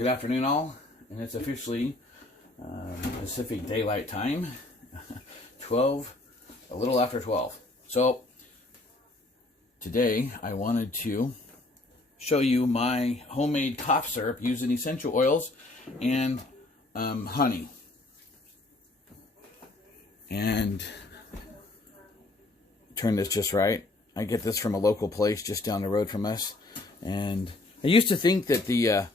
Good afternoon, all, and it's officially Pacific Daylight Time, a little after 12. So today I wanted to show you my homemade cough syrup using essential oils and honey. And turn this just right. I get this from a local place just down the road from us, and I used to think that the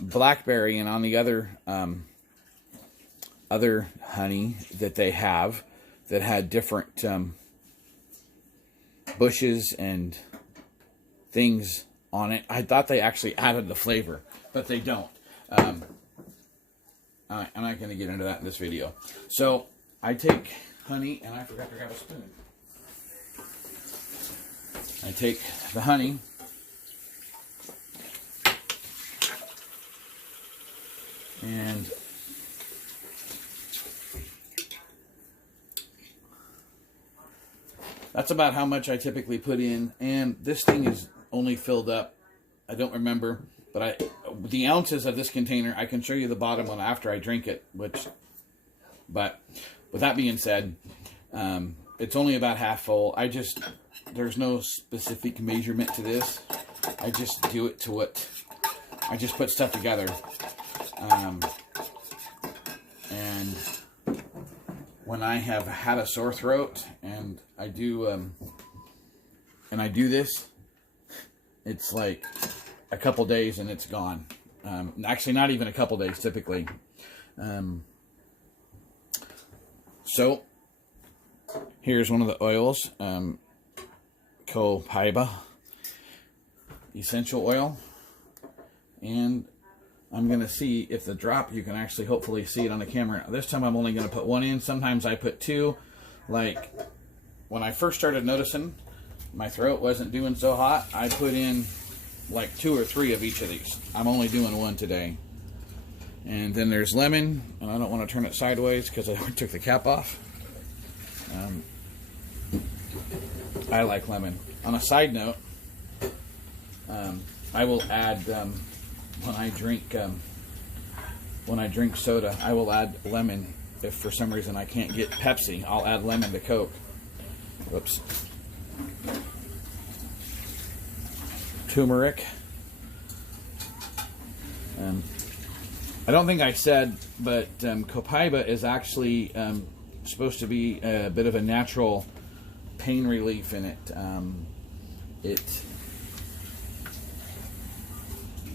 blackberry and on the other honey that they have that had different bushes and things on it, I thought they actually added the flavor, but they don't. I'm not going to get into that in this video. So I take honey, and I forgot to grab a spoon. I take the honey, and that's about how much I typically put in. And this thing is only filled up, I don't remember, but the ounces of this container, I can show you the bottom one after I drink it. But with that being said, it's only about half full. There's no specific measurement to this. I just do it to what, I just put stuff together. And when I have had a sore throat and I do this, it's like a couple days and it's gone. Actually, not even a couple days typically. So here's one of the oils, copaiba essential oil, and I'm going to see if the drop, you can actually hopefully see it on the camera. This time I'm only going to put one in. Sometimes I put two. Like when I first started noticing my throat wasn't doing so hot, I put in like 2 or 3 of each of these. I'm only doing one today. And then there's lemon, and I don't want to turn it sideways because I took the cap off. I like lemon. On a side note, I will add when I drink soda, I will add lemon. If for some reason I can't get Pepsi, I'll add lemon to Coke. Whoops. Turmeric. I don't think I said, but copaiba is actually supposed to be a bit of a natural pain relief in it.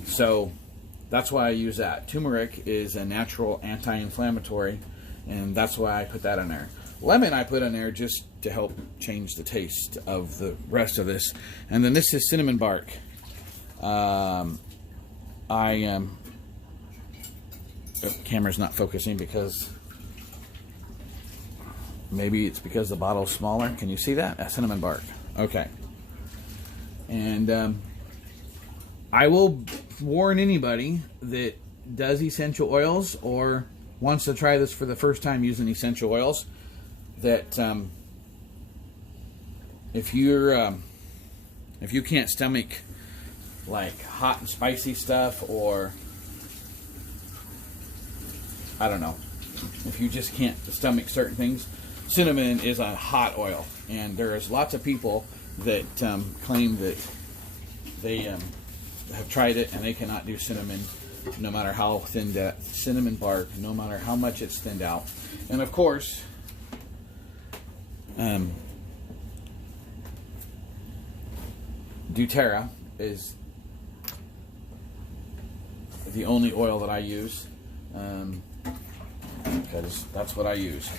So that's why I use that. Turmeric is a natural anti-inflammatory, and that's why I put that in there. Lemon I put in there just to help change the taste of the rest of this. And then this is cinnamon bark. The camera's not focusing because maybe it's because the bottle's smaller. Can you see that? That's cinnamon bark. Okay. And I will warn anybody that does essential oils or wants to try this for the first time using essential oils that if you can't stomach like hot and spicy stuff, or I don't know, if you just can't stomach certain things, cinnamon is a hot oil, and there's lots of people that claim that they have tried it and they cannot do cinnamon, no matter how thin that cinnamon bark, no matter how much it's thinned out. And of course, dōTERRA is the only oil that I use, because that's what I use.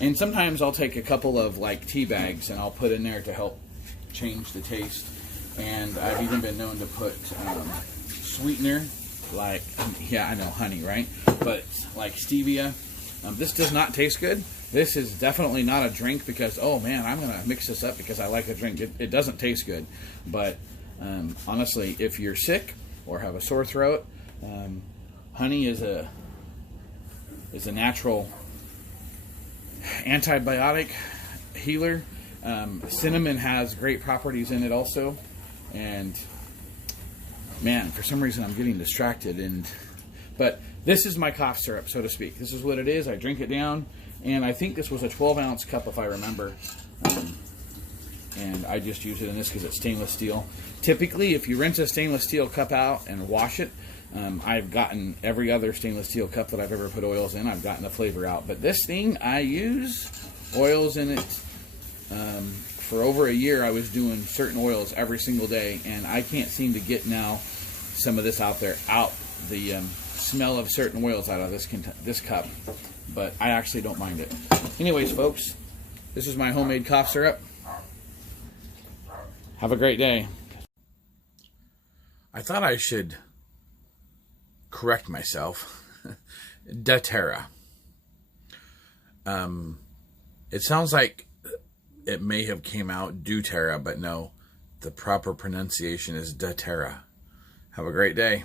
And sometimes I'll take a couple of like tea bags and I'll put in there to help change the taste. And I've even been known to put sweetener, like, yeah, I know, honey, right? But like stevia. This does not taste good. This is definitely not a drink because, oh man, I'm gonna mix this up because I like a drink. It doesn't taste good. But honestly, if you're sick or have a sore throat, honey is a natural antibiotic healer. Cinnamon has great properties in it also, and Man, for some reason I'm getting distracted, but this is my cough syrup, so to speak. This is what it is. I drink it down, and I think this was a 12-ounce cup if I remember. And I just use it in this because it's stainless steel. Typically, if you rinse a stainless steel cup out and wash it, I've gotten every other stainless steel cup that I've ever put oils in, I've gotten the flavor out. But this thing, I use oils in it. For over a year, I was doing certain oils every single day, and I can't seem to get now some of this out there, the smell of certain oils out of this cup. But I actually don't mind it. Anyways, folks, this is my homemade cough syrup. Have a great day. I thought I should correct myself. dōTERRA. It sounds like it may have came out dōTERRA, but no, the proper pronunciation is dōTERRA. Have a great day.